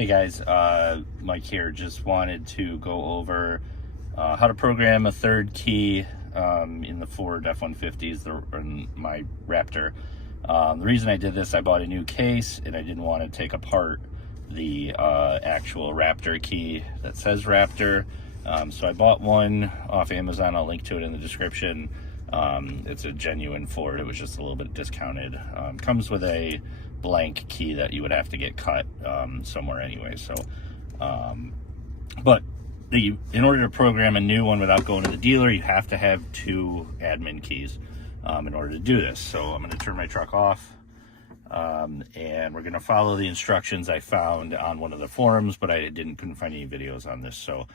Hey guys, Mike here. Just wanted to go over how to program a third key in the Ford F-150s, in my Raptor. The reason I did this, I bought a new case and I didn't want to take apart the actual Raptor key that says Raptor. So I bought one off Amazon. I'll link to it in the description. It's a genuine Ford. It was just a little bit discounted. Comes with a blank key that you would have to get cut somewhere anyway. So, but in order to program a new one without going to the dealer, you have to have two admin keys in order to do this. So I'm going to turn my truck off, and we're going to follow the instructions I found on one of the forums, but I couldn't find any videos on this. So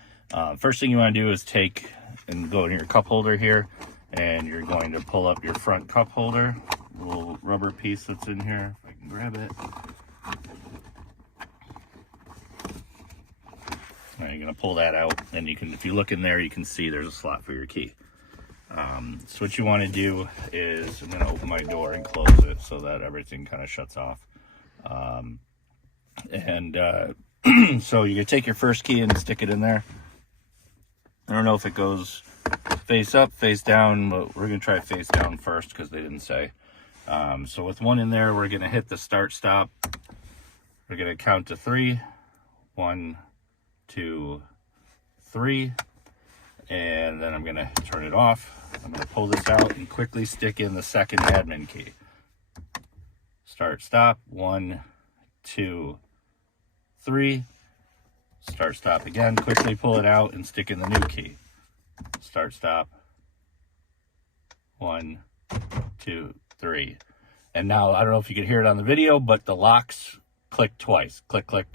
first thing you want to do is take and go in your cup holder here, and you're going to pull up your front cup holder, little rubber piece that's in here. If I can grab it. All right, you're going to pull that out, and you can, if you look in there, you can see there's a slot for your key. So what you want to do is, I'm going to open my door and close it so that everything kind of shuts off. So you're going to take your first key and stick it in there. I don't know if it goes face up, face down, but we're going to try face down first because they didn't say. So with one in there, we're going to hit the start stop. We're going to count to 3. 1, 2, 3. And then I'm going to turn it off. I'm going to pull this out and quickly stick in the second admin key. Start stop. 1, 2, 3. Start stop again. Quickly pull it out and stick in the new key. Start stop. 1, 2, 3. And now I don't know if you can hear it on the video, but the locks click twice. Click, click.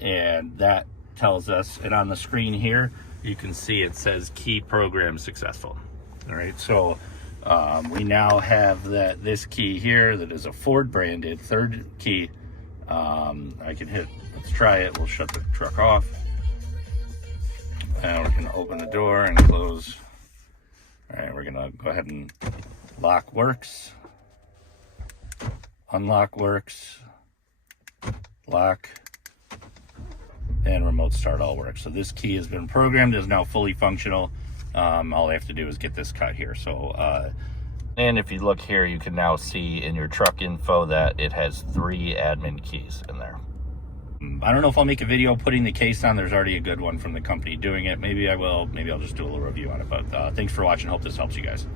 And that tells us, and on the screen here, you can see it says key program successful. All right, so we now have this key here that is a Ford branded third key. I can hit, let's try it. We'll shut the truck off. And we're going to open the door and close. All right, we're going to go ahead and lock works. Unlock works. Lock. And remote start all works. So this key has been programmed, is now fully functional. All I have to do is get this cut here. So, and if you look here, you can now see in your truck info that it has 3 admin keys in there. I don't know if I'll make a video putting the case on. There's already a good one from the company doing it. Maybe I will. Maybe I'll just do a little review on it. But thanks for watching. Hope this helps you guys.